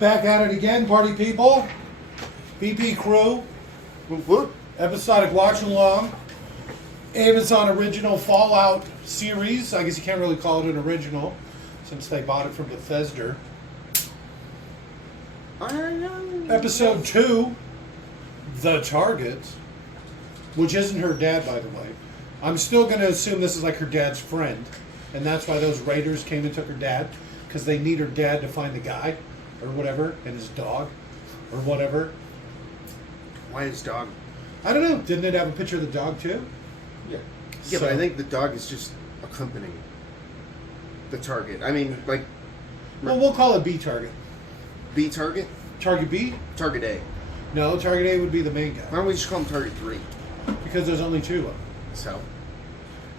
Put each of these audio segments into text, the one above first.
Back at it again, party people. BP crew. Episodic watch along. Amazon original Fallout series. I guess you can't really call it an original since they bought it from Bethesda. Episode 2, The Target, which isn't her dad, by the way. I'm still going to assume this is like her dad's friend, and that's why those raiders came and took her dad, because they need her dad to find the guy, or whatever, and his dog, or whatever. Why his dog? I don't know. Didn't it have a picture of the dog, too? Yeah. Yeah, so, but I think the dog is just accompanying the target. I mean, like... Well, we'll call it B target. B target? Target B? Target A. No, Target A would be the main guy. Why don't we just call him Target 3? Because there's only 2 of them. So?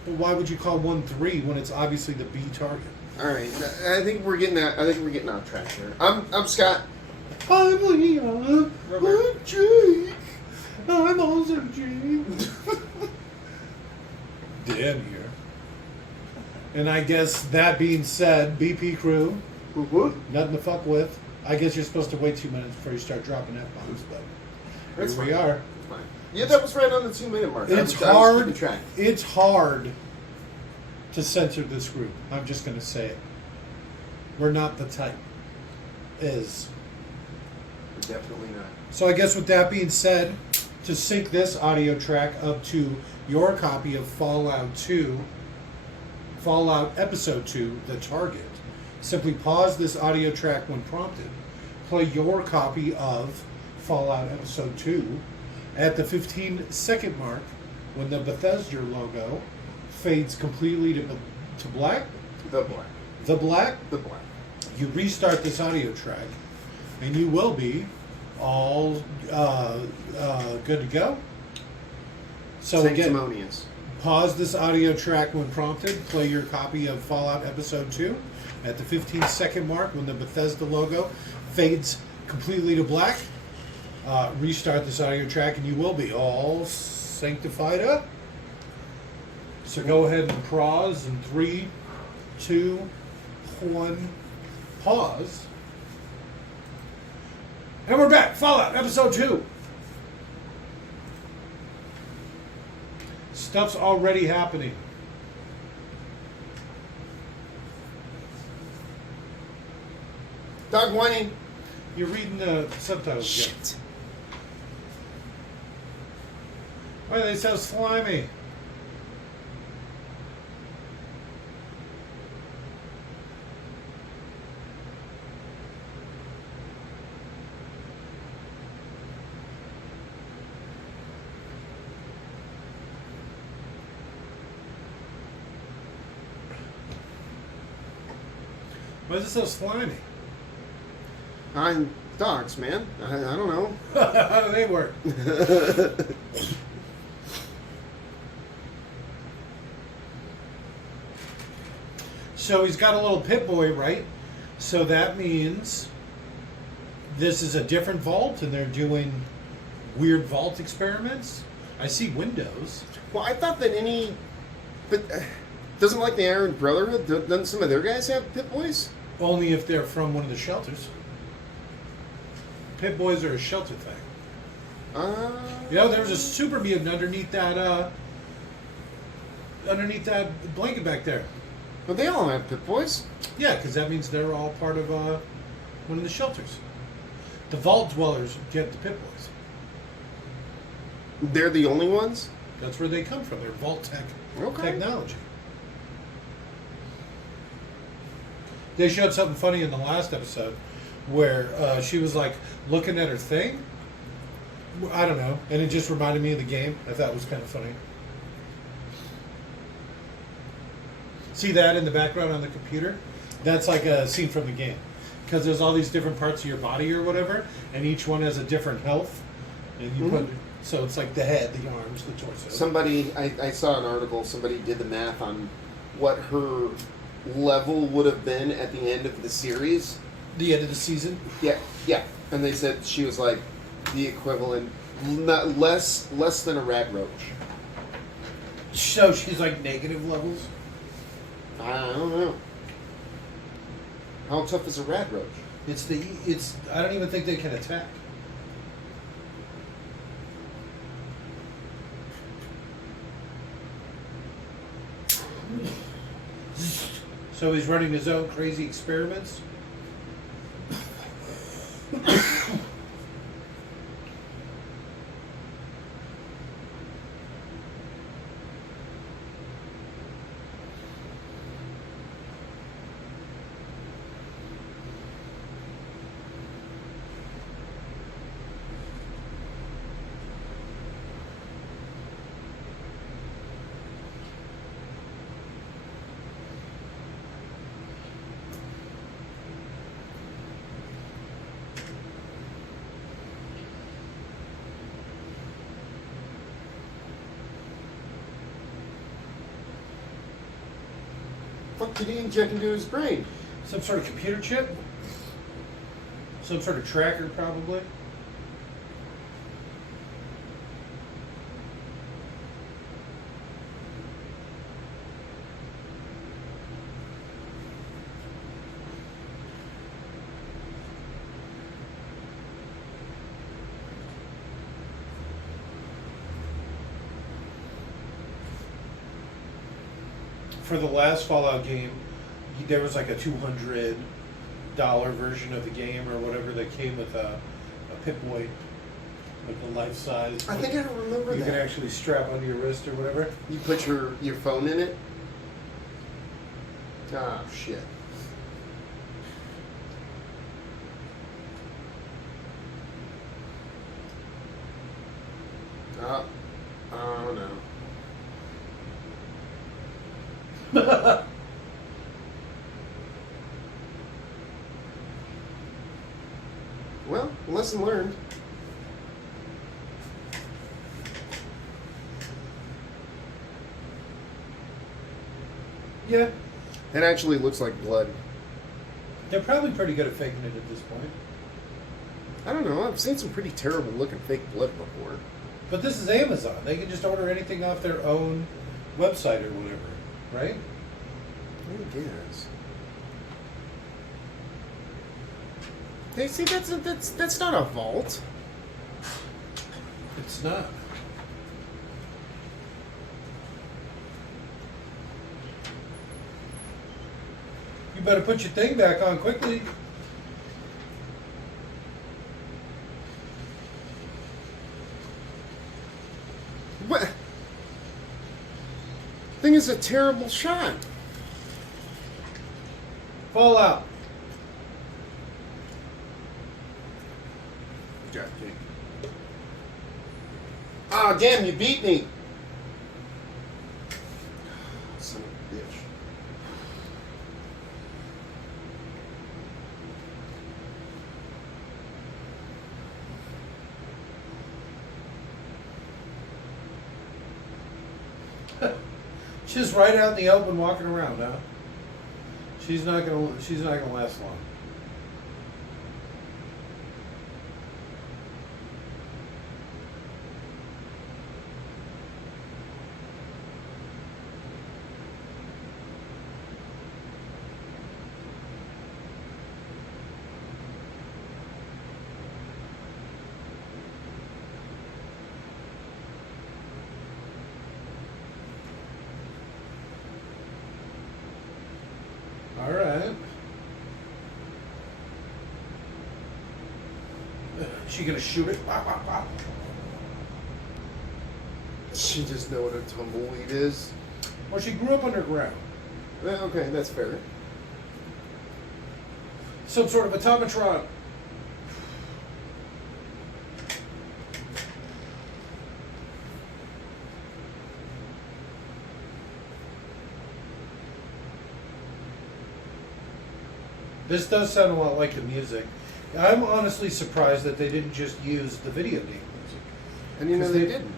Well, why would you call one 3 when it's obviously the B target? Alright, I think we're getting off track here. I'm Scott. I'm Leon. I'm Jake. I'm also Jake. Dan here. And I guess that being said, BP crew, nothing to fuck with. I guess you're supposed to wait 2 minutes before you start dropping F-bombs, but here we are. It's fine. Yeah, that was right on the 2-minute mark. It's hard. It's hard to censor this group. I'm just going to say it. We're not the type. Is. Definitely not. So I guess with that being said, to sync this audio track up to your copy of Fallout 2, Fallout Episode 2, The Target, simply pause this audio track when prompted. Play your copy of Fallout Episode 2 at the 15-second mark when the Bethesda logo fades completely to black. The black. The black? The black. You restart this audio track, and you will be all good to go. So again, pause this audio track when prompted. Play your copy of Fallout Episode 2 at the 15-second mark when the Bethesda logo fades completely to black. Restart this audio track, and you will be all sanctified up. So go ahead and pause in 3, 2, 1, pause. And we're back. Fallout Episode 2. Stuff's already happening. Dog whining. You're reading the subtitles. Shit. Again. Why are they so slimy? Why is it so slimy? I'm dogs, man. I don't know. How do they work? So he's got a little Pip-Boy, right? So that means this is a different vault, and they're doing weird vault experiments. I see windows. Well, I thought that but doesn't like the Iron Brotherhood? Doesn't some of their guys have Pip-Boys? Only if they're from one of the shelters. Pip-Boys are a shelter thing. There was a super mutant underneath that blanket back there. But they all have Pip-Boys. Yeah, because that means they're all part of one of the shelters. The vault dwellers get the Pip-Boys. They're the only ones? That's where they come from. They're vault technology. They showed something funny in the last episode where she was like looking at her thing. I don't know. And it just reminded me of the game. I thought it was kind of funny. See that in the background on the computer? That's like a scene from the game. Because there's all these different parts of your body or whatever, and each one has a different health. And you put, so it's like the head, the arms, the torso. I saw an article, somebody did the math on what her level would have been at the end of the series. The end of the season? Yeah. And they said she was like the equivalent, not less than a rat roach. So she's like negative levels? I don't know. How tough is a radroach? I don't even think they can attack. So he's running his own crazy experiments? What did he inject into his brain? Some sort of computer chip? Some sort of tracker, probably? For the last Fallout game, there was like a $200 version of the game or whatever that came with a Pip-Boy, like a life size. I think I remember that. You can actually strap onto your wrist or whatever. You put your phone in it? Ah, shit. Oh no. Well, lesson learned. Yeah. It actually looks like blood. They're probably pretty good at faking it at this point. I don't know. I've seen some pretty terrible looking fake blood before. But this is Amazon. They can just order anything off their own website or whatever, right? I guess. Hey, see, that's not a vault. It's not. You better put your thing back on quickly. What? Thing is a terrible shot. Fallout. Ah, damn, you beat me. Son of a bitch. She's right out in the open walking around, huh? She's not gonna last long. All right. She gonna shoot it? Pop, pop, pop. She just know what a tumbleweed is. Well, she grew up underground. Well, okay, that's fair. Some sort of automatron. This does sound a lot like the music. I'm honestly surprised that they didn't just use the video game music. And you know they didn't.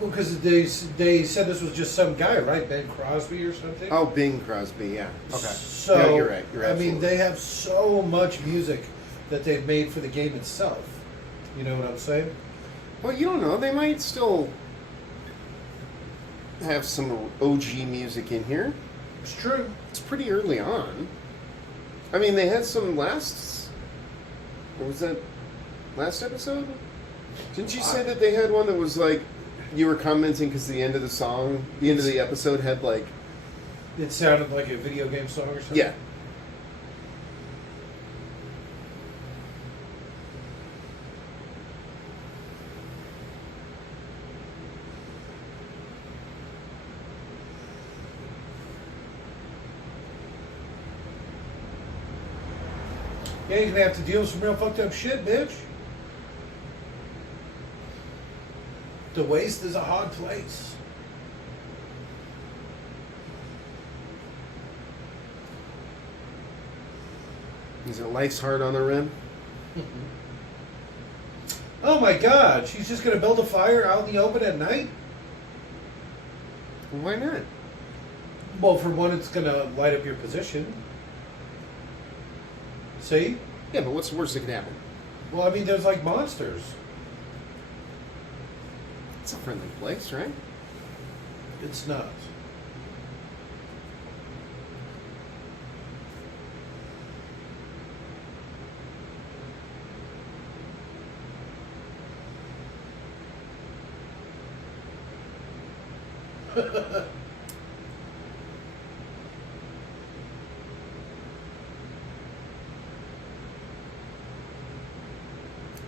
Well, because they said this was just some guy, right? Ben Crosby or something? Oh, Bing Crosby, yeah. Okay. So, yeah, you're right. You're I absolutely mean, they have so much music that they've made for the game itself. You know what I'm saying? Well, you don't know. They might still have some OG music in here. It's true. It's pretty early on. I mean, they had some last... What was that? Last episode? Didn't you say that they had one that was like... You were commenting because the end of the song... The end of the episode had like... It sounded like a video game song or something? Yeah. Yeah, you're gonna have to deal with some real fucked up shit, bitch. The waste is a hard place. Is it life's hard on the rim? Oh my god, she's just gonna build a fire out in the open at night? Why not? Well, for one, it's gonna light up your position. See? Yeah, but what's the worst that could happen? Well, I mean, there's like monsters. It's a friendly place, right? It's not.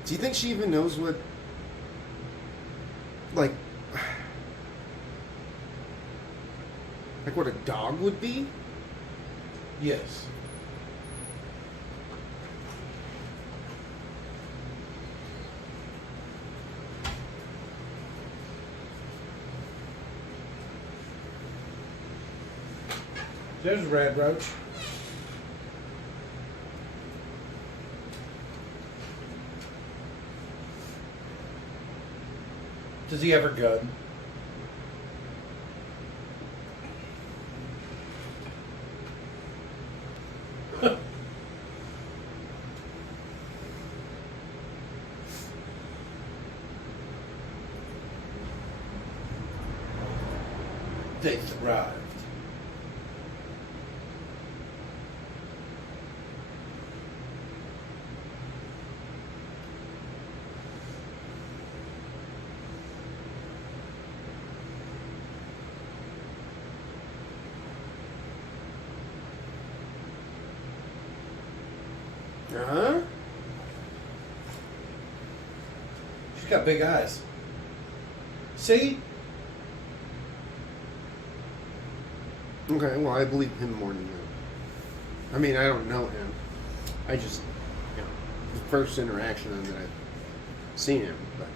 Do you think she even knows what, like what a dog would be? Yes. There's a red roach. Does he have a gun? They thrived. Uh-huh. She's got big eyes. See? Okay, well, I believe him more than you. I mean, I don't know him. I just, the first interaction that I've seen him, but...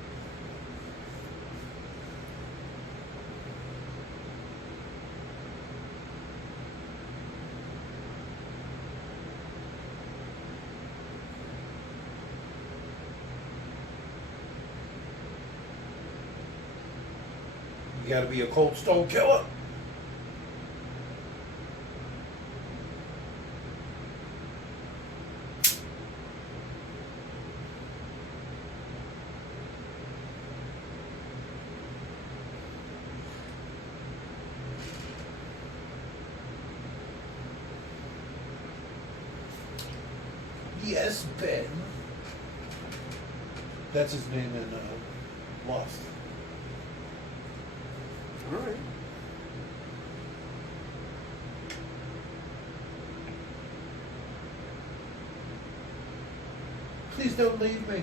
You gotta be a cold stone killer. Yes, Ben. That's his name in Lost. All right. Please don't leave me.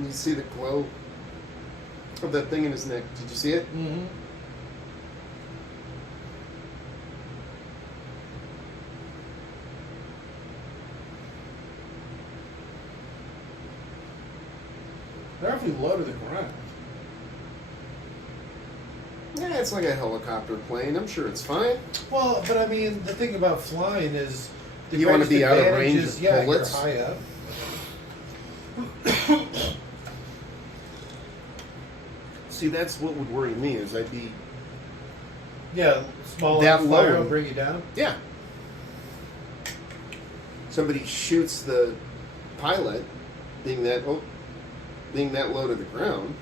You see the glow of that thing in his neck. Did you see it? Mm-hmm. They're awfully low to the ground. Yeah, it's like a helicopter plane. I'm sure it's fine. Well, but I mean, the thing about flying is the You want to greatest be out of advantage range is, of yeah, bullets? you're high up. See, that's what would worry me, is I'd be... Yeah, small That enough fire low. will bring you down. Yeah. Somebody shoots the pilot, being that low to the ground.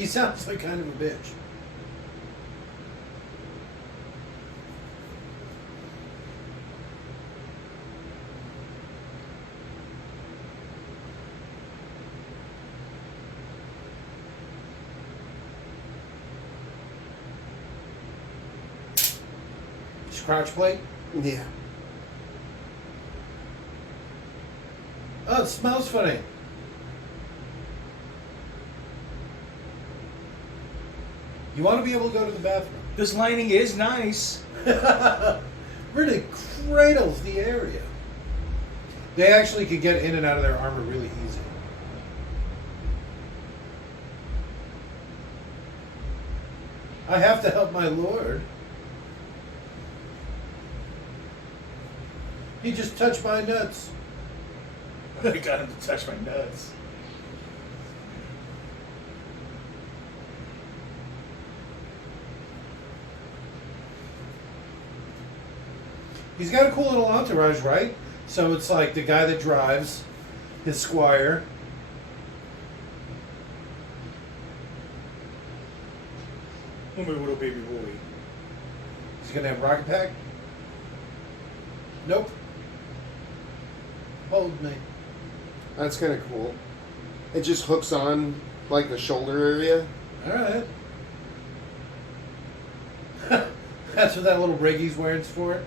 He sounds like kind of a bitch. Crouch plate? Yeah. Oh, it smells funny. You want to be able to go to the bathroom. This lining is nice. Really cradles the area. They actually could get in and out of their armor really easy. I have to help my lord. He just touched my nuts. I got him to touch my nuts. He's got a cool little entourage, right? So it's like the guy that drives, his squire. Oh, my little baby boy. He's gonna have rocket pack? Nope. Hold me. That's kind of cool. It just hooks on, like, the shoulder area. Alright. That's what that little rig he's wearing's for.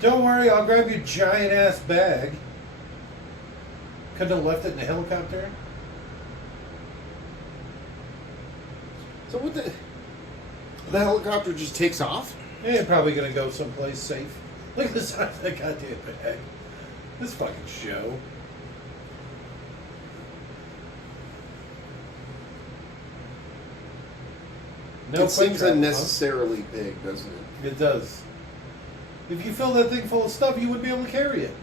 Don't worry, I'll grab your giant ass bag. Couldn't have left it in the helicopter. So what the helicopter just takes off? Yeah, you're probably gonna go someplace safe. Look at the size of that goddamn bag. This fucking show. No It seems travel, unnecessarily big, doesn't it? huh? It does. If you fill that thing full of stuff, you wouldn't be able to carry it.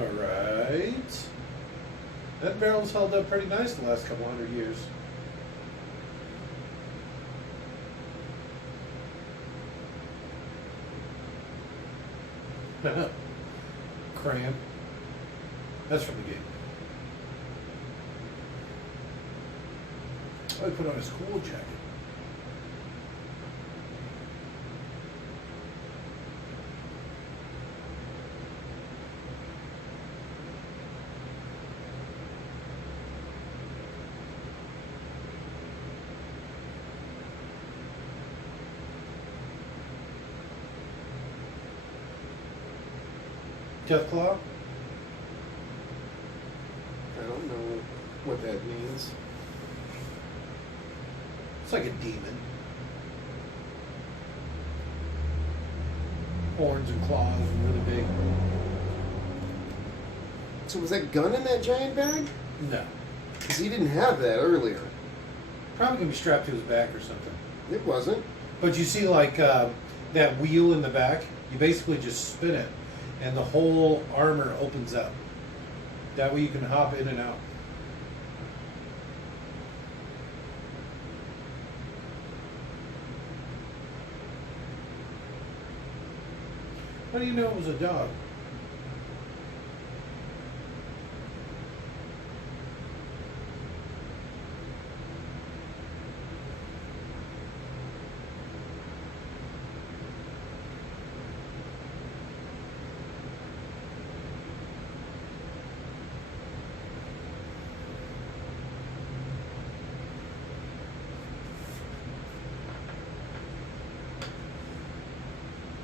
Alright. That barrel's held up pretty nice the last couple hundred years. Cram. That's from the game. Oh, he put on his cool jacket. Deathclaw? I don't know what that means. It's like a demon. Horns and claws and really big. So was that gun in that giant bag? No. Because he didn't have that earlier. Probably gonna be strapped to his back or something. It wasn't. But you see, like that wheel in the back. You basically just spin it, and the whole armor opens up. That way you can hop in and out. How do you know it was a dog?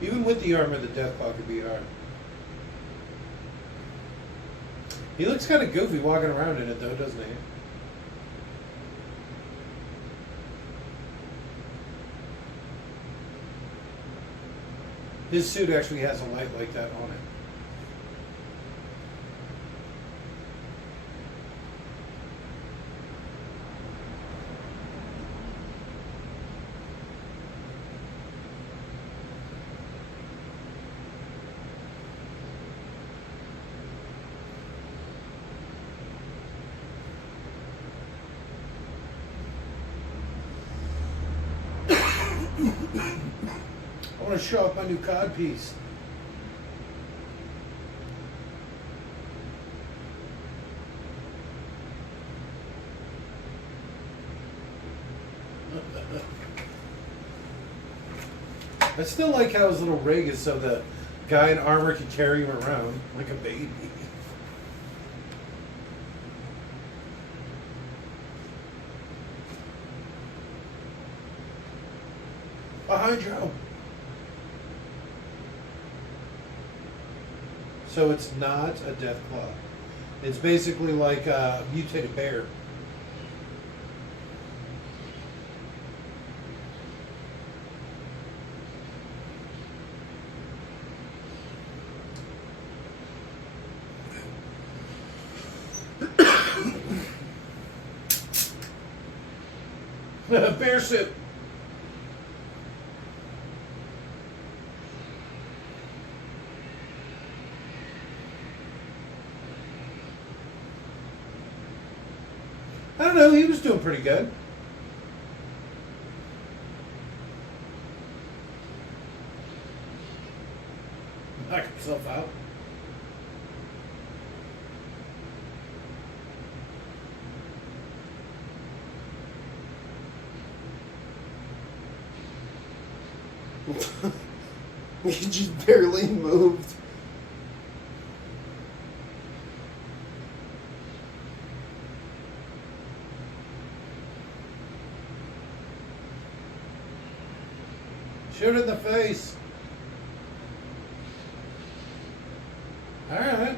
Even with the armor, the Deathclaw could be hard. He looks kind of goofy walking around in it, though, doesn't he? His suit actually has a light like that on it. I want to show off my new cod piece. I still like how his little rig is so the guy in armor can carry him around like a baby. Behind you. So it's not a death claw. It's basically like a mutated bear. Bear suit. I don't know, he was doing pretty good. Knock himself out. He just barely moved. Shoot in the face. All right.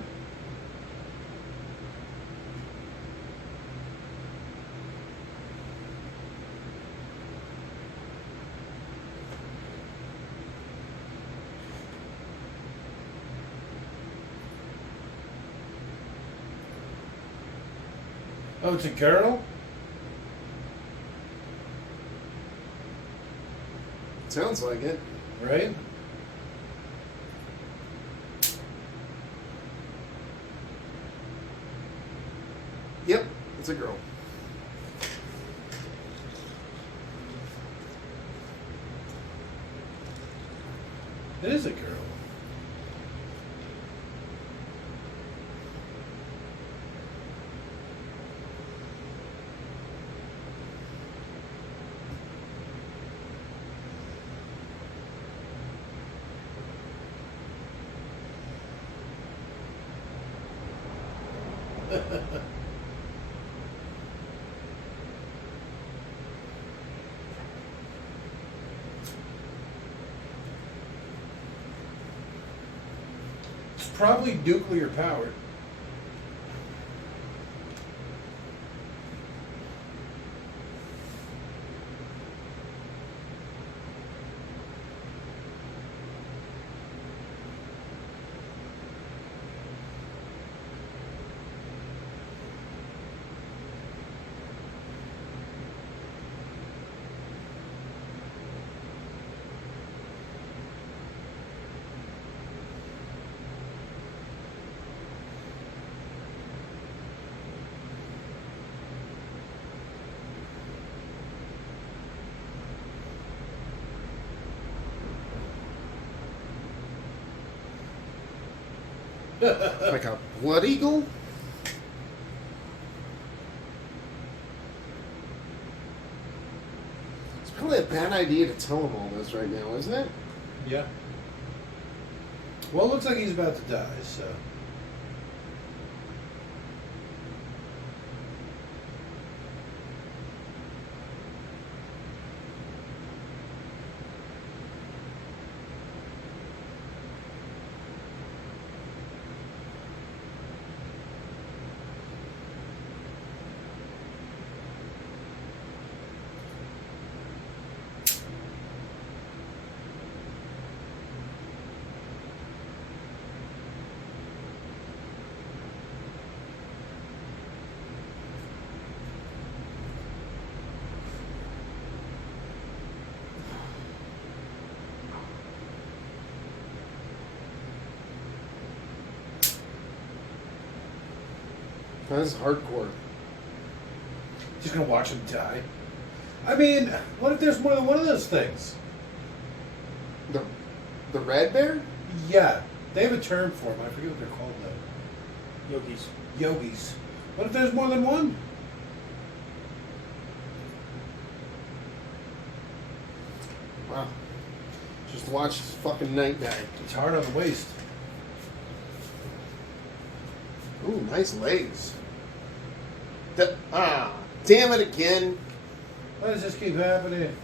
Oh, it's a girl? Sounds like it. Right? Yep, it's a girl. It is a girl. It's probably nuclear powered. Like a blood eagle? It's probably a bad idea to tell him all this right now, isn't it? Yeah. Well, it looks like he's about to die, so. That's hardcore. Just gonna watch him die. I mean, what if there's more than one of those things? The red bear? Yeah. They have a term for them. I forget what they're called, though. Yogis. Yogis. What if there's more than one? Wow. Just watch fucking Night Guy. It's hard on the waist. Ooh, nice legs. Damn it again. Why does this keep happening?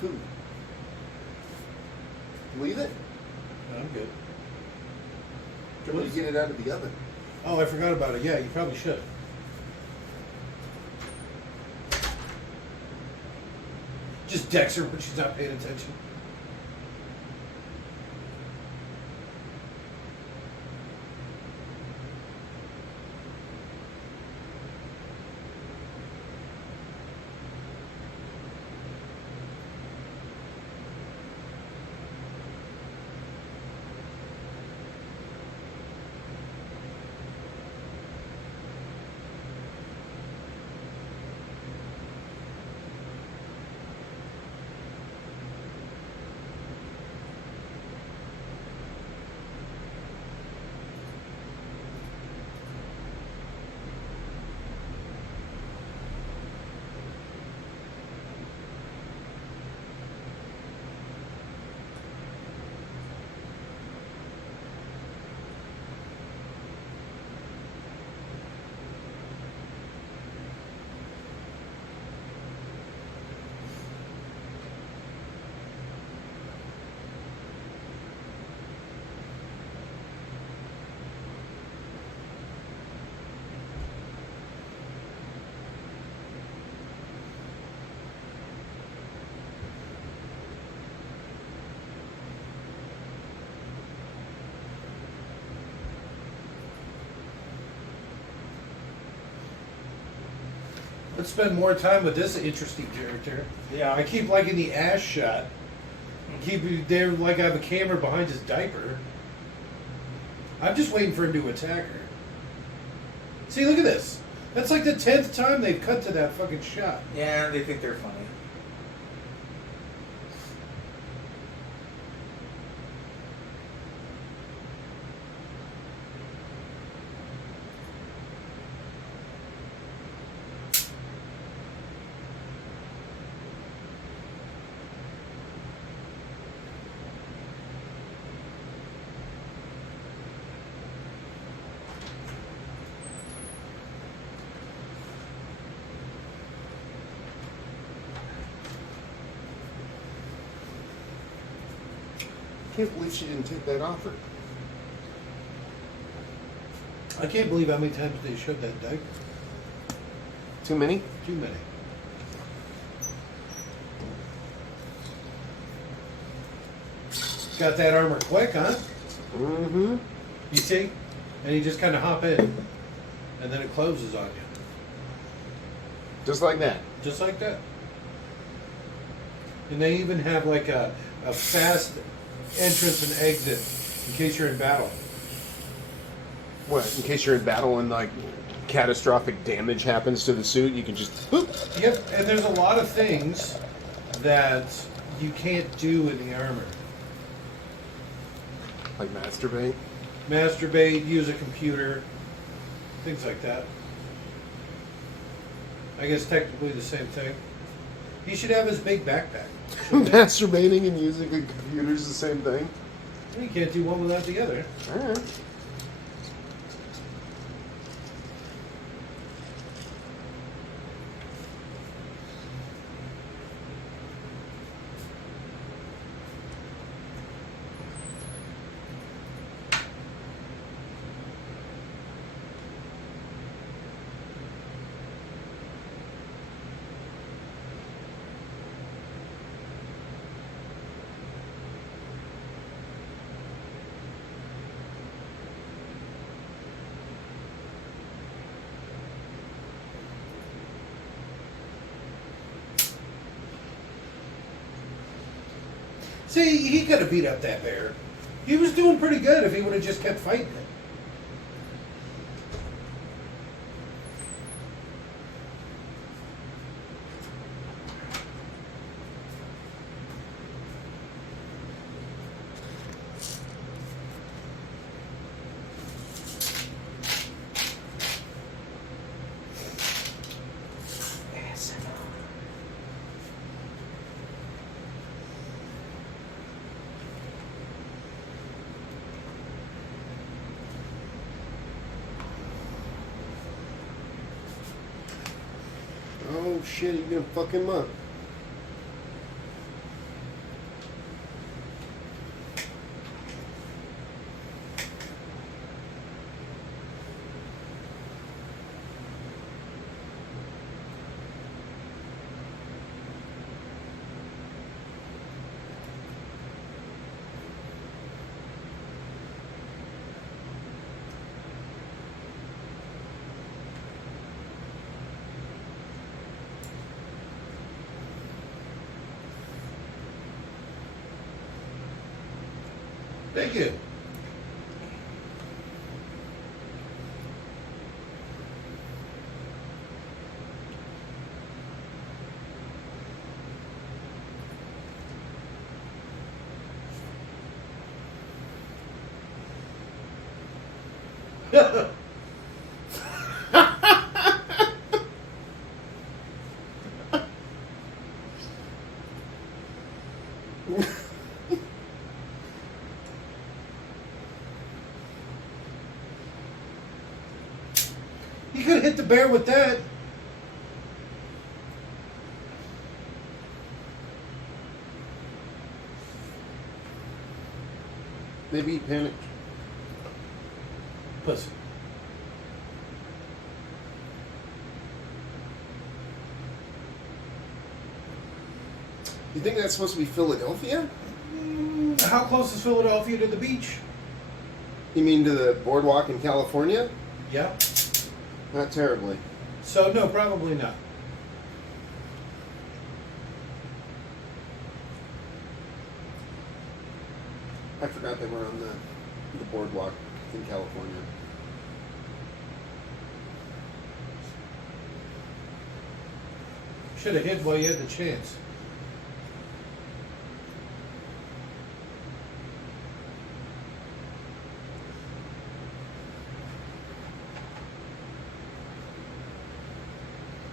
Food. Leave it? I'm good. Try to get it out of the oven. Oh, I forgot about it. Yeah, you probably should. Just decks her when she's not paying attention. Let's spend more time with this interesting character. Yeah. I keep liking the ass shot. Keep there like I have a camera behind his diaper. I'm just waiting for him to attack her. See, look at this. That's like the 10th time they've cut to that fucking shot. Yeah, they think they're funny. I can't believe she didn't take that offer. I can't believe how many times they showed that diaper. Too many? Too many. Got that armor quick, huh? Mm-hmm. You see? And you just kind of hop in. And then it closes on you. Just like that. Just like that. And they even have like a fast entrance and exit in case you're in battle. What? In case you're in battle and like catastrophic damage happens to the suit, you can just boop. Yep, and there's a lot of things that you can't do in the armor. Like masturbate. Masturbate, use a computer, things like that. I guess technically the same thing. He should have his big backpack. Masturbating and using a computer is the same thing. You can't do one without the other. All right. See, he could have beat up that bear. He was doing pretty good if he would have just kept fighting it. Oh shit, you gonna fuck him up. Thank you. You could have hit the bear with that. Maybe he panicked. Pussy. You think that's supposed to be Philadelphia? How close is Philadelphia to the beach? You mean to the boardwalk in California? Yeah. Not terribly. So, no, probably not. I forgot they were on the boardwalk in California. Should have hit while you had the chance.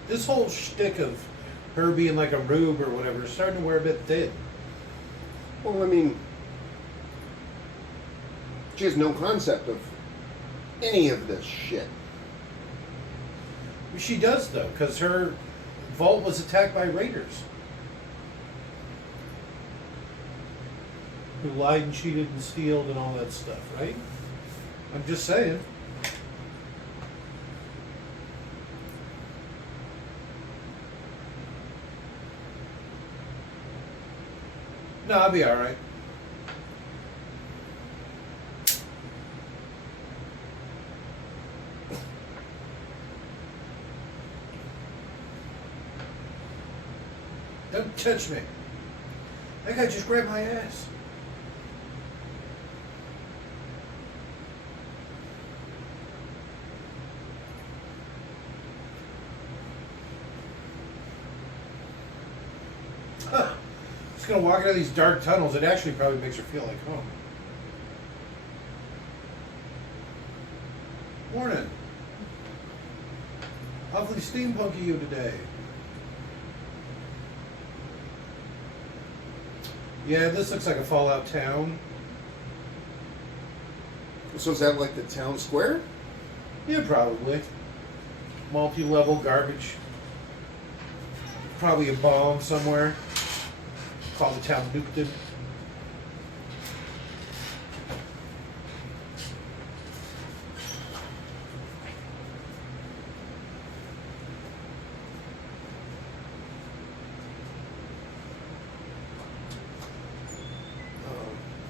This whole shtick of her being like a rube or whatever is starting to wear a bit thin. Well, I mean, she has no concept of any of this shit. She does, though, because her vault was attacked by raiders who lied and cheated and stealed and all that stuff, right? I'm just saying. No, I'll be all right. Don't touch me. That guy just grabbed my ass. Huh. Just gonna walk into these dark tunnels. It actually probably makes her feel like home. Morning. Awfully steampunky you today. Yeah, this looks like a Fallout town. So is that like the town square? Yeah, probably. Multi-level garbage. Probably a bomb somewhere. Call the town nuked.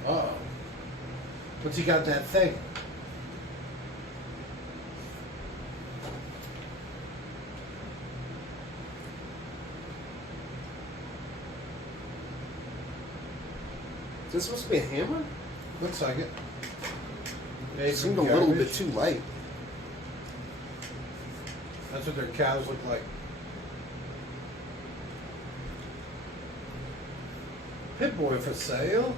Uh-oh. What's he got that thing? Is this supposed to be a hammer? Looks like it. It seemed a little bit too light. That's what their cows look like. Pip-Boy for sale.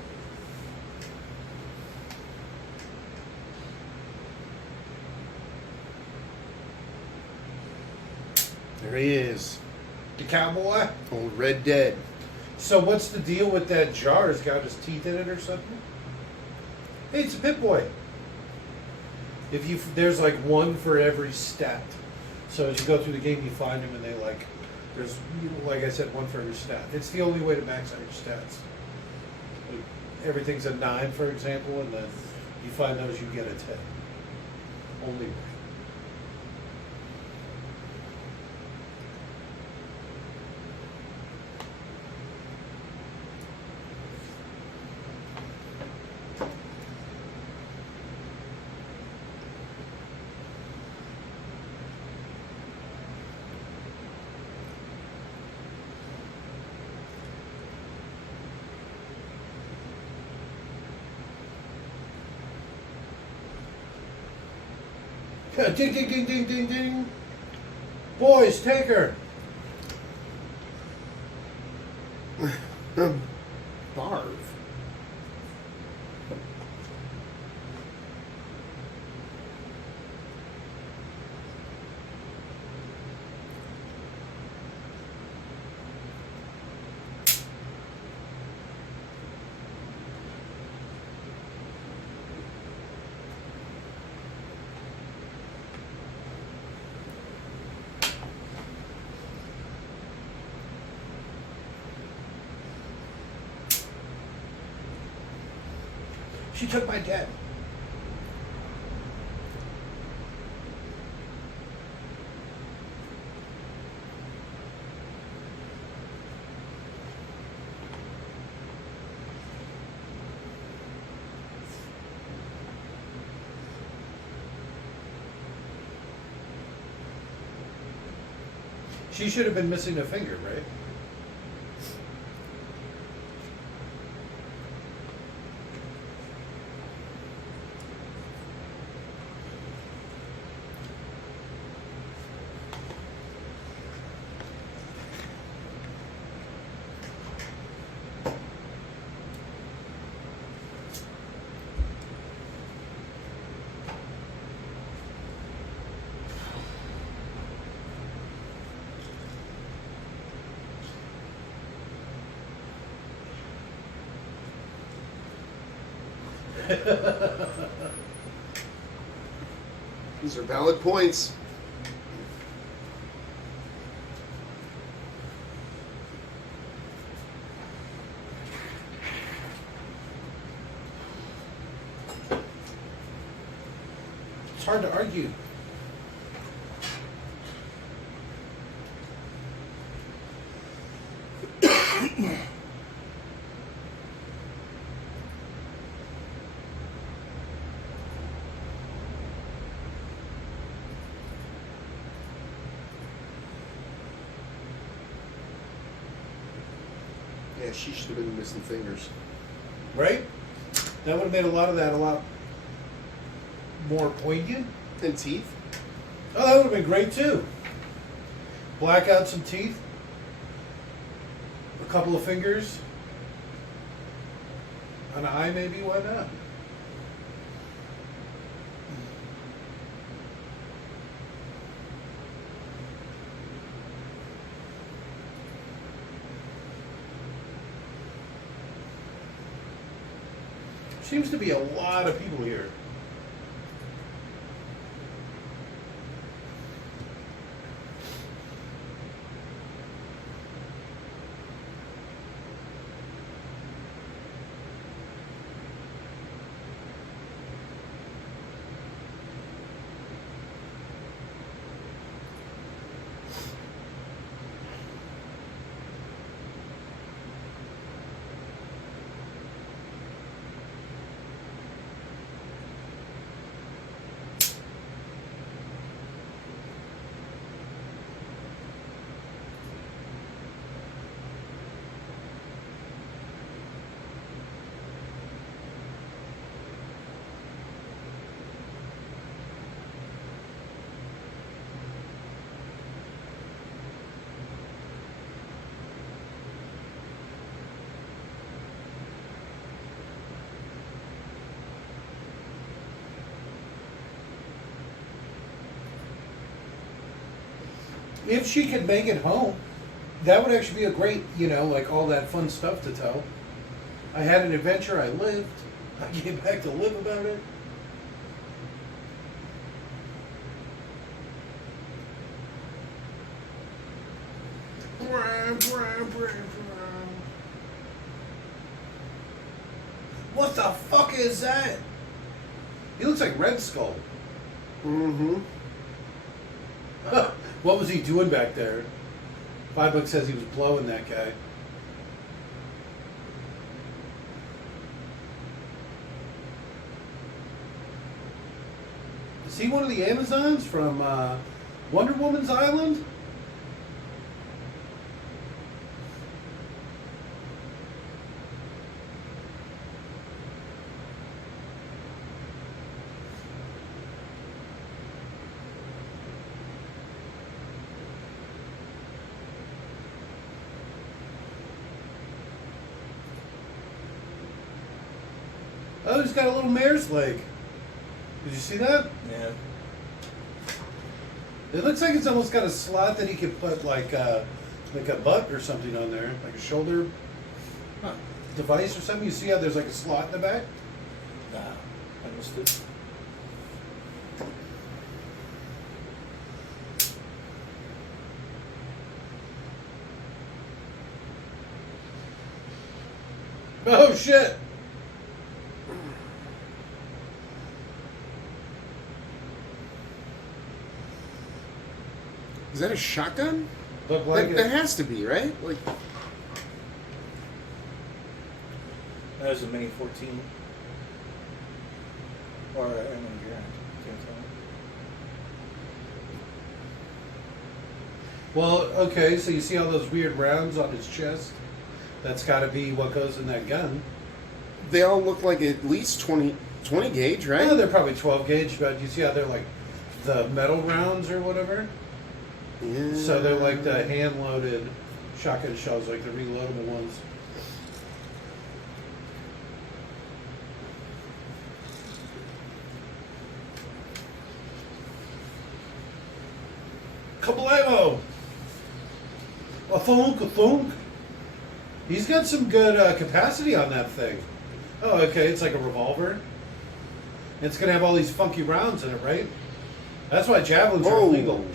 There he is. The cowboy. Old Red Dead. So what's the deal with that jar? Has it got his teeth in it or something? Hey, it's a Pip-Boy. There's like one for every stat. So as you go through the game, you find them, and there's, like I said, one for every stat. It's the only way to max out your stats. Like, everything's a 9, for example, and then you find those, you get a 10. Only way. Ding, ding, ding, ding, ding, ding. Boys, take her. Barv. She took my jet. She should have been missing a finger, right? These are valid points. It's hard to argue. Yeah, she should have been missing fingers. Right? That would have made a lot of that a lot more poignant. And teeth. Oh, that would have been great too. Black out some teeth. A couple of fingers. An eye maybe, why not? Seems to be a lot of people here. If she could make it home, that would actually be a great, like all that fun stuff to tell. I had an adventure, I lived, I came back to live about it. What the fuck is that? He looks like Red Skull. Mm-hmm. What was he doing back there? $5 says he was blowing that guy. Is he one of the Amazons from Wonder Woman's Island? Oh, he's got a little mare's leg. Did you see that? Yeah. It looks like it's almost got a slot that he could put like a butt or something on there, like a shoulder device or something. You see how there's like a slot in the back? Nah, I missed it. Oh shit! Is that a shotgun? Look like Oh, That has to be, right? Like, That was a Mini 14. Or a Mini Grand. Can't tell. Well, okay, so you see all those weird rounds on his chest? That's got to be what goes in that gun. they all look like at least 20 gauge, right? Oh, they're probably 12 gauge, but you see how they're like the metal rounds or whatever? Yeah. So they're like the hand-loaded shotgun shells, like the reloadable ones. Kablamo! A thunk, a thunk. He's got some good capacity on that thing. Oh, okay, it's like a revolver. It's gonna have all these funky rounds in it, right? That's why javelins are illegal.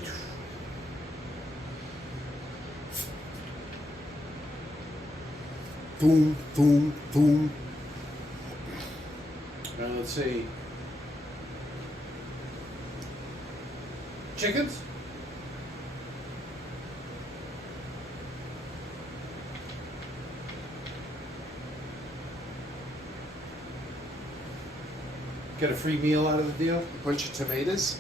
Boom, boom, boom. Now let's see. Chickens? Get a free meal out of the deal? A bunch of tomatoes.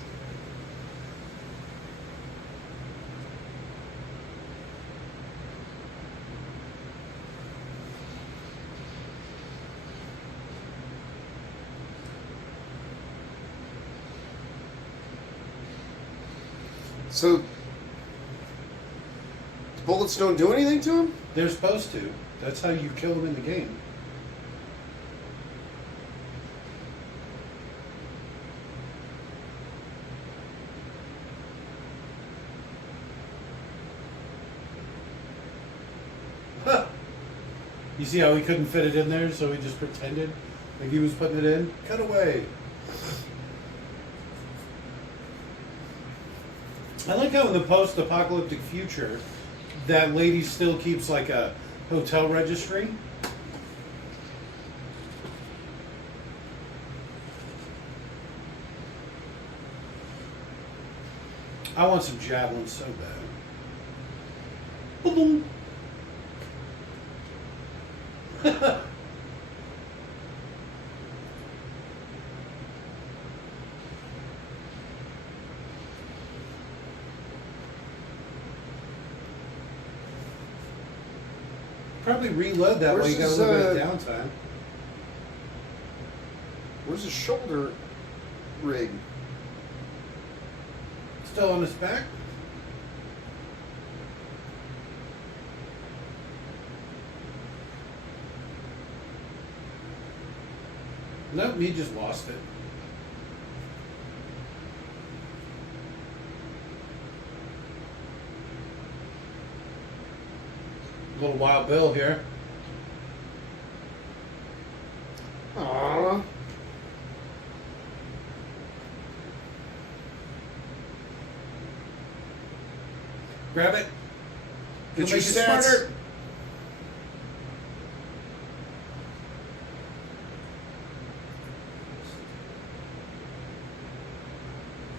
So, the bullets don't do anything to him? They're supposed to. That's how you kill them in the game. Huh. You see how he couldn't fit it in there, so he just pretended like he was putting it in? Cut away. I like how in the post-apocalyptic future, that lady still keeps like a hotel registry. I want some javelins so bad. Boom. Probably reload that way. You got a little bit of downtime. Where's his shoulder rig? Still on his back. Nope, he just lost it. little Wild Bill here. Aww. Grab it. Get your Make it stats. smarter.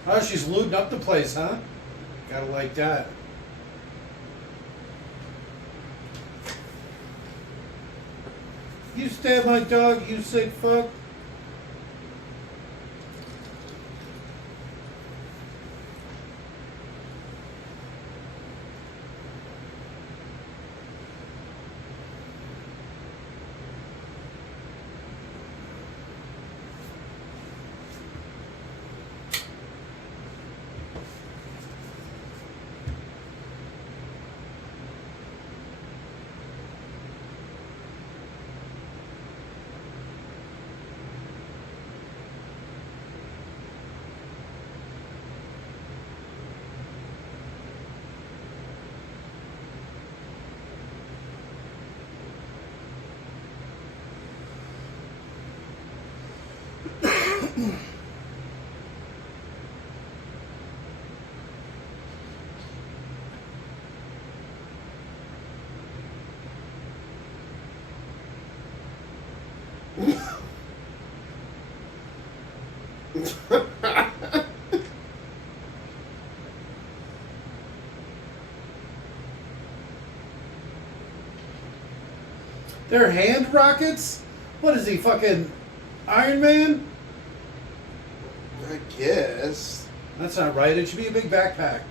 Oh, she's looting up the place, huh? Gotta like that. You stab my dog, you sick fuck. They're hand rockets? What is he, fucking Iron Man? I guess. That's not right. It should be a big backpack.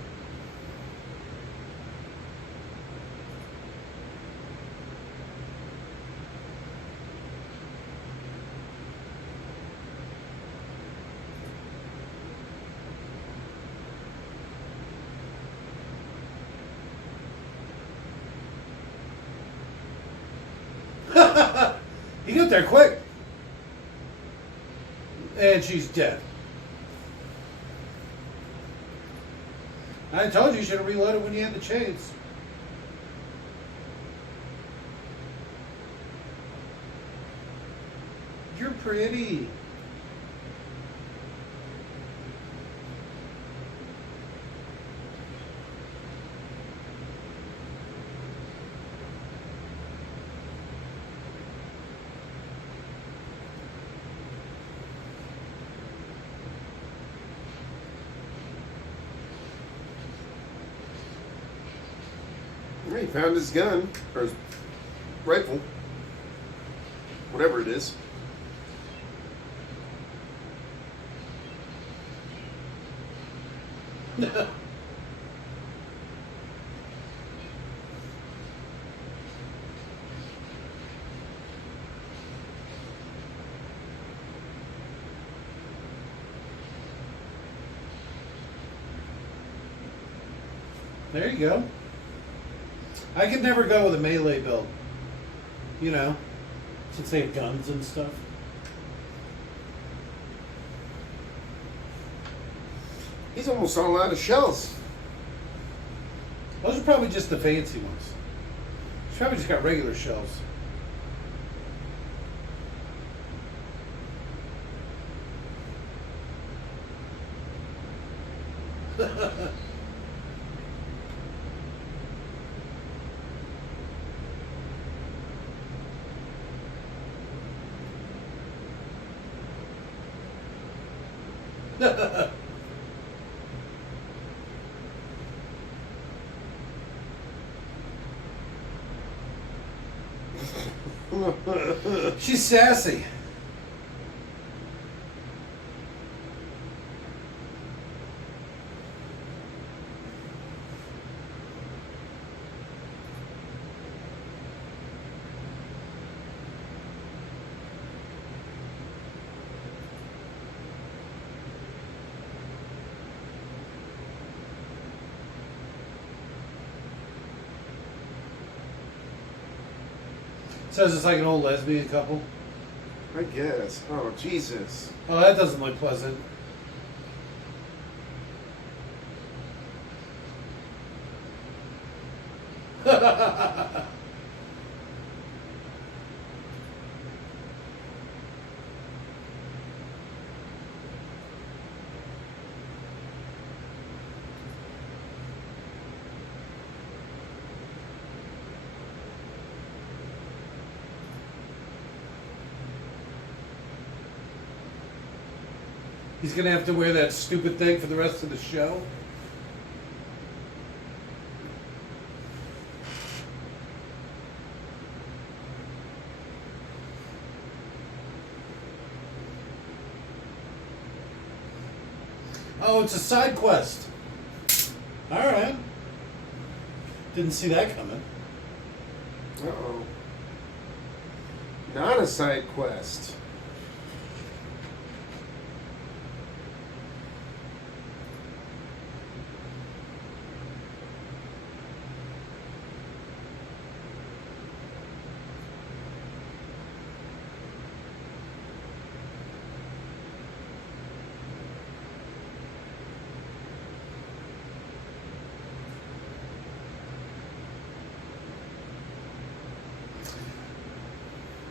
He got there quick. And she's dead. I told you should have reloaded when you had the chance. You're pretty. He found his gun, or his rifle, whatever it is. There you go. I could never go with a melee build. You know, since they have guns and stuff. He's almost all out of shells. Those are probably just the fancy ones. He's probably just got regular shells. She's sassy. Says it's like an old lesbian couple. I guess. Oh, Jesus. Oh, that doesn't look pleasant. He's gonna have to wear that stupid thing for the rest of the show. Oh, it's a side quest. All right. Didn't see that coming. Uh-oh. Not a side quest.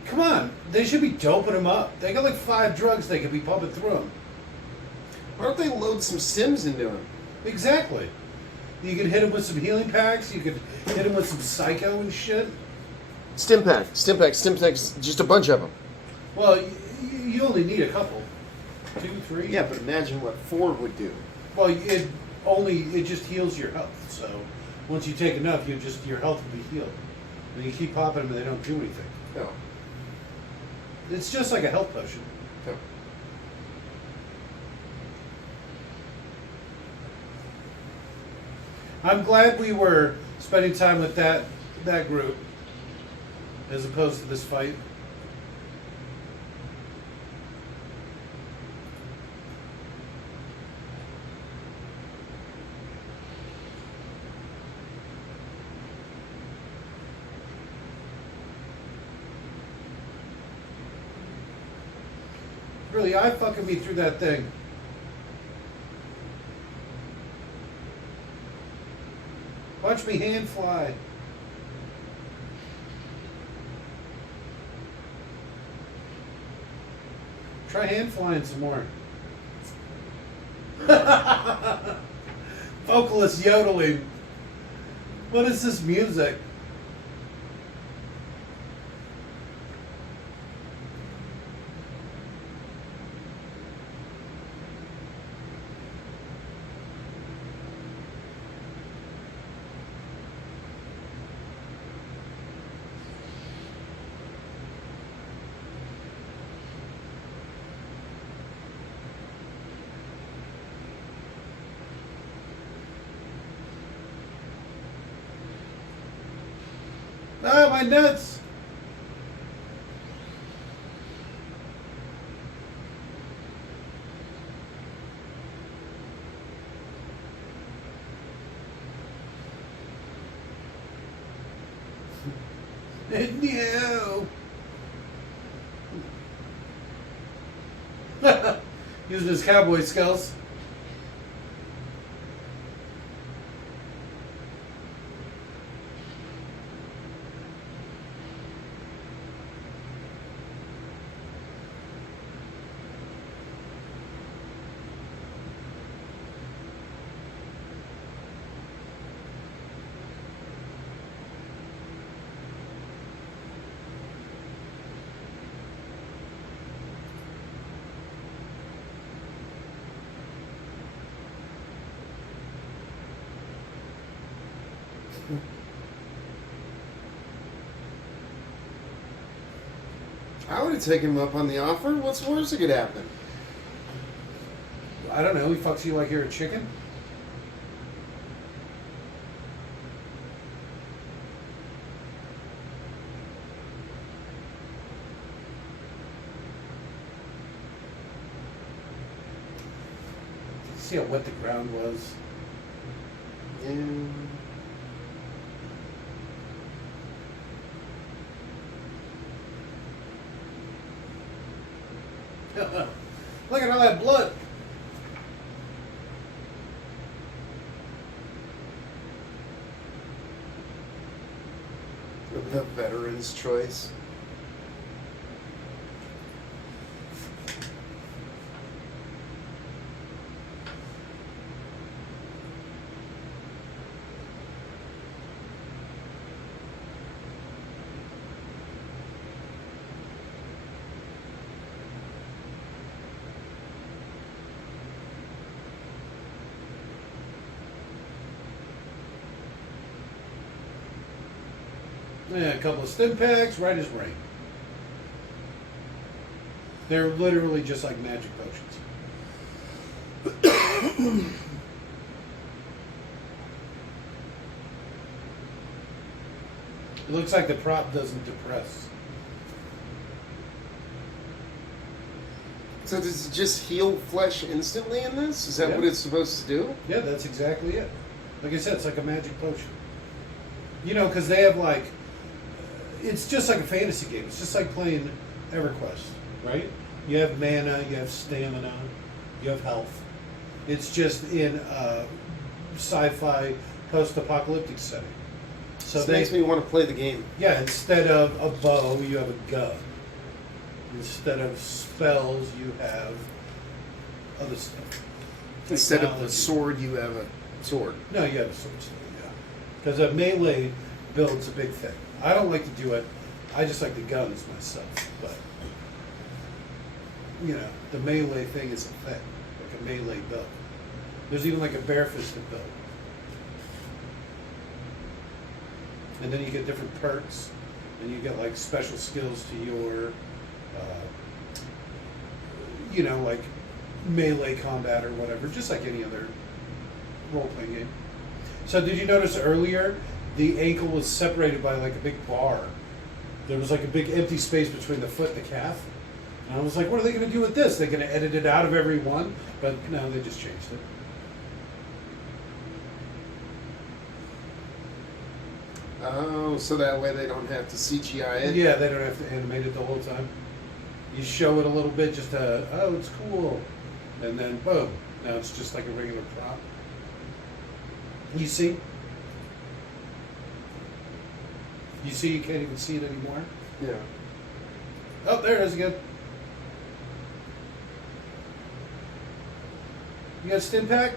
Come on, they should be doping him up. They got like 5 drugs they could be pumping through him. Why don't they load some Sims into him? Exactly. You could hit him with some healing packs. You could hit him with some psycho and shit. Stim packs, just a bunch of them. Well, you only need a couple. 2, 3. Yeah, but imagine what 4 would do. Well, it just heals your health. So once you take enough, your health will be healed. And you keep popping them and they don't do anything. No. It's just like a health potion. No. I'm glad we were spending time with that group as opposed to this fight. Really, eye fucking me through that thing. Watch me hand fly. Try hand flying some more. Vocalist yodeling. What is this music? Ah, my nuts! No! Using his cowboy skills. I would have taken him up on the offer. What's worse that could happen? I don't know, he fucks you like you're a chicken? See how wet the ground was? Yeah. Look at all that blood. The veteran's choice. A couple of stim packs, right as rain. They're literally just like magic potions. It looks like the prop doesn't depress. So does it just heal flesh instantly in this? Is that what it's supposed to do? Yeah, that's exactly it. Like I said, it's like a magic potion. You know, because they have like, it's just like a fantasy game. It's just like playing EverQuest, right? You have mana, you have stamina, you have health. It's just in a sci-fi post-apocalyptic setting. So This makes me want to play the game. Yeah, instead of a bow, you have a gun. Instead of spells, you have other stuff. Instead of the Technology. sword, you have a sword. No, you have a sword still, yeah. Because a melee build's a big thing. I don't like to do it. I just like the guns myself. But, you know, the melee thing is a thing. Like a melee build. There's even like a barefisted build. And then you get different perks. And you get like special skills to your, you know, like melee combat or whatever. Just like any other role-playing game. So did you notice earlier the ankle was separated by like a big bar? There was like a big empty space between the foot and the calf. And I was like, what are they going to do with this? They're going to edit it out of every one? But no, they just changed it. Oh, so that way they don't have to CGI it? Yeah, they don't have to animate it the whole time. You show it a little bit just to, oh, it's cool. And then, boom. Now it's just like a regular prop. You see? You see you can't even see it anymore? Yeah. Oh, there it is again. You got stim pack?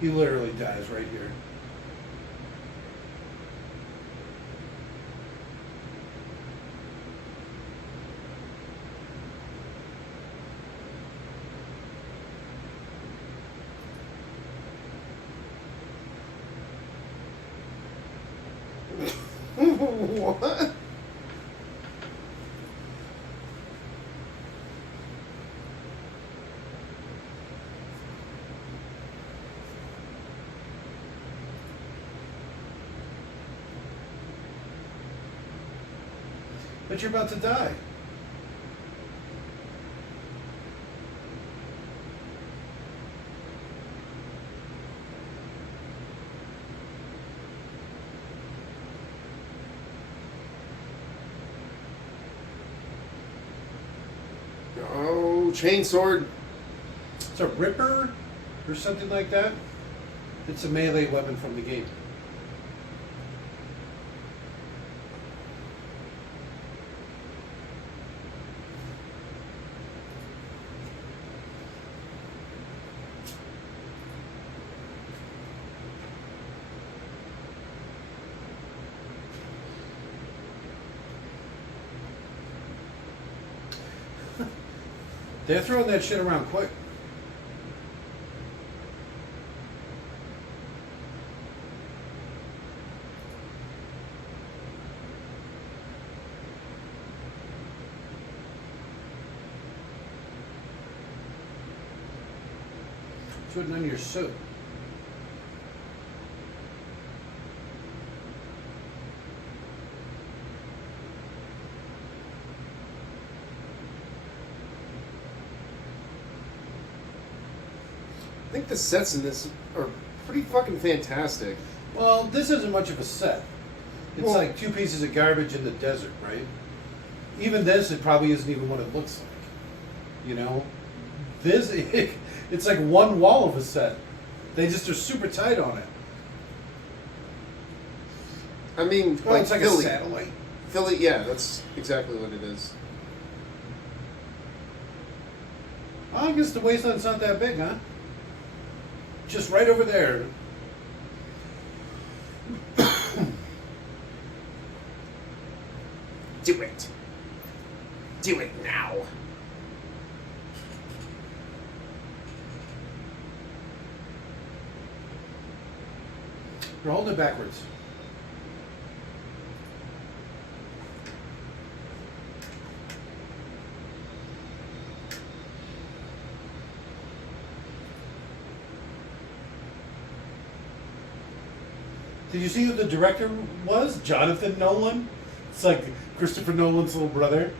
He literally dies right here. What? But you're about to die. Oh, chainsword. It's a ripper or something like that. It's a melee weapon from the game. They're throwing that shit around quick. It's written on your suit. I think the sets in this are pretty fucking fantastic. Well, this isn't much of a set. It's Well- like two pieces of garbage in the desert, right? Even this, it probably isn't even what it looks like. You know? This, it's like one wall of a set. They just are super tight on it. I mean, Well, it's like Philly. a satellite. Philly, yeah, that's exactly what it is. I guess the wasteland's not that big, huh? Just right over there. Do it. Do it now. You're holding it backwards. Did you see who the director was? Jonathan Nolan? It's like Christopher Nolan's little brother.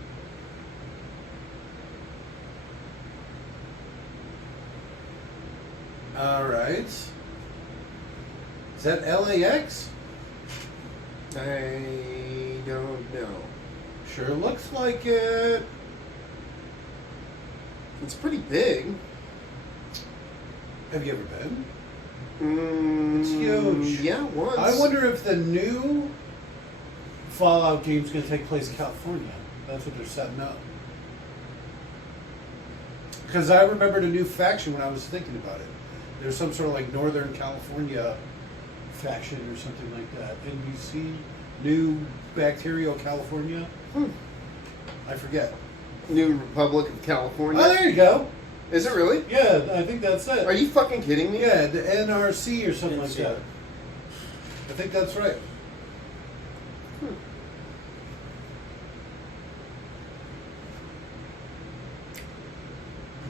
Alright. Is that LAX? I don't know. Sure looks like it. It's pretty big. Have you ever been? It's huge. Yeah, once. I wonder if the new Fallout game is going to take place in California. That's what they're setting up. Because I remembered a new faction when I was thinking about it. There's some sort of like Northern California faction or something like that. NBC, New Bacterial California. I forget. New Republic of California. Oh, there you go. Is it really? Yeah, I think that's it. Are you fucking kidding me? Yeah, the NRC or something like NRC. that. I think that's right.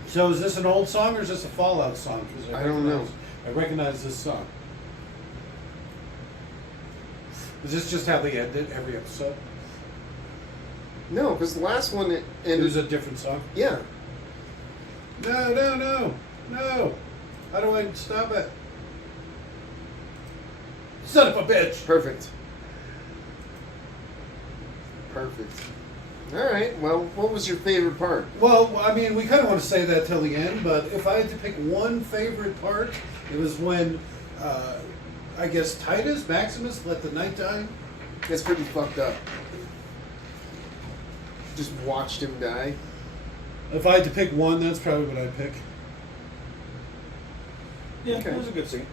So is this an old song or is this a Fallout song? 'Cause I don't know. I recognize this song. Is this just how they ended every episode? No, because the last one It ended. was a different song? Yeah. No, no, no, no. How do I stop it? Son of a bitch. Perfect. Perfect. All right. Well, what was your favorite part? Well, I mean, we kind of want to say that till the end, but if I had to pick one favorite part, it was when, I guess, Titus Maximus let the night die. It's pretty fucked up. Just watched him die. If I had to pick one, that's probably what I'd pick. Yeah, Okay. it was a good scene.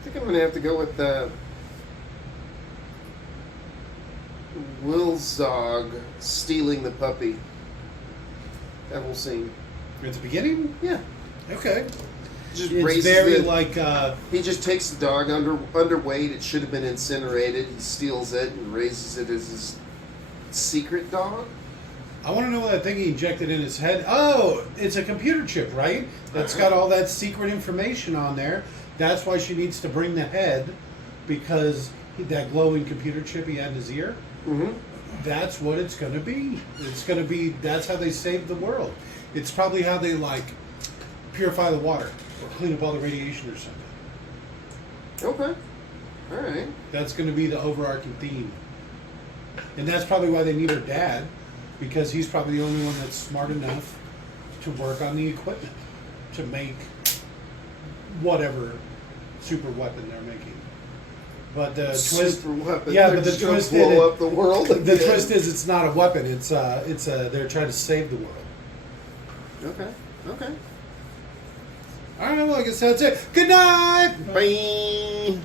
I think I'm gonna have to go with Wilzog stealing the puppy. That whole scene. At the beginning? Yeah. Okay. Just It's raises very it. like, He just takes the dog underweight. It should have been incinerated. He steals it and raises it as his secret dog. I want to know what that thing he injected in his head. Oh, it's a computer chip, right? That's got all that secret information on there. That's why she needs to bring the head, because that glowing computer chip he had in his ear. Mm-hmm. That's what it's going to be. It's going to be, that's how they save the world. It's probably how they, like, purify the water or clean up all the radiation or something. Okay. All right. That's going to be the overarching theme. And that's probably why they need her dad, because he's probably the only one that's smart enough to work on the equipment to make whatever super weapon they're making. But the twist, Super weapon. yeah, They're but the just gonna twist in blow it, up the world. the again. twist is it's not a weapon. It's they're trying to save the world. Okay. Okay. All right, well, I guess that's it. Good night. Bye.